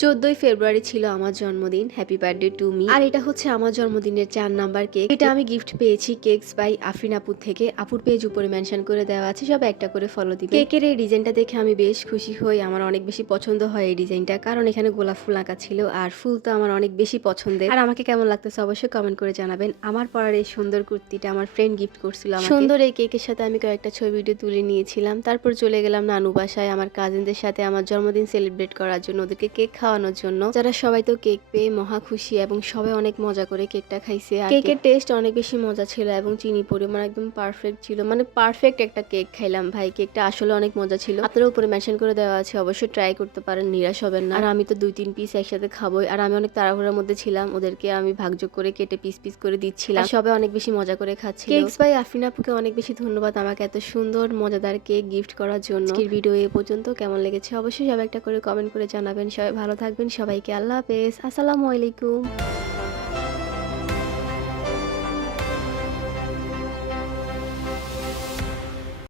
14ই ফেব্রুয়ারি ছিল আমার জন্মদিন। Happy birthday to me. আর এটা হচ্ছে আমার জন্মদিনের 4 নাম্বার কেক। এটা আমি গিফট পেয়েছি কেকস বাই আফরিন আপুর থেকে। আপুর পেজ উপরে মেনশন করে দেওয়া আছে, সব একটা করে ফলো দিবে। কেকের এই ডিজাইনটা দেখে আমি বেশ খুশি হই। আমার অনেক বেশি পছন্দ হয় এই ডিজাইনটা, কারণ এখানে গোলাপ ফুল আঁকা ছিল আর ফুল তো আমার অনেক বেশি পছন্দের। আর আমাকে কেমন লাগতেছে অবশ্যই কমেন্ট করে জানাবেন। আমার পরার এই সুন্দর কুর্তিটা আমার ফ্রেন্ড গিফট করছিল আমাকে। সুন্দর এই কেকের সাথে আমি কয়েকটা ছবি ভিডিও তুলে নিয়েছিলাম। তারপর চলে গেলাম নানু বাসায় আমার কাজিনদের সাথে আমার জন্মদিন সেলিব্রেট করার জন্য, ওদেরকে কেক খাওয়ানোর জন্য। যারা সবাই তো কেক পেয়ে মহা খুশি এবং সবাই অনেক মজা করে কেকটা খাইছে। আর কেকের টেস্ট অনেক বেশি মজা ছিল এবং চিনি পরিমাণ একদম পারফেক্ট ছিল, মানে পারফেক্ট একটা কেক খাইলাম ভাই। কেকটা আসলে অনেক মজা ছিল। আপনারা উপরে মেনশন করে দেওয়া আছে, অবশ্যই ট্রাই করতে পারেন, নিরাশ হবেন না। আর আমি তো 2-3 পিস একসাথে খাবোই। আর আমি অনেক তাড়াহুড়ার মধ্যে ছিলাম, ওদেরকে আমি ভাগযোগ করে কেটে পিস পিস করে দিচ্ছিলাম। সবাই অনেক বেশি মজা করে খাচ্ছিল। কেকস বাই আফরিন আপুকে অনেক বেশি ধন্যবাদ আমাকে এত সুন্দর মজাদার কেক গিফট করার জন্য। আজকের ভিডিও এ পর্যন্ত। কেমন লেগেছে অবশ্যই সবাই একটা করে কমেন্ট করে জানাবেন। সবাই ভালো থাকবেন। সবাইকে আল্লাহ হাফেজ। আসসালামু আলাইকুম।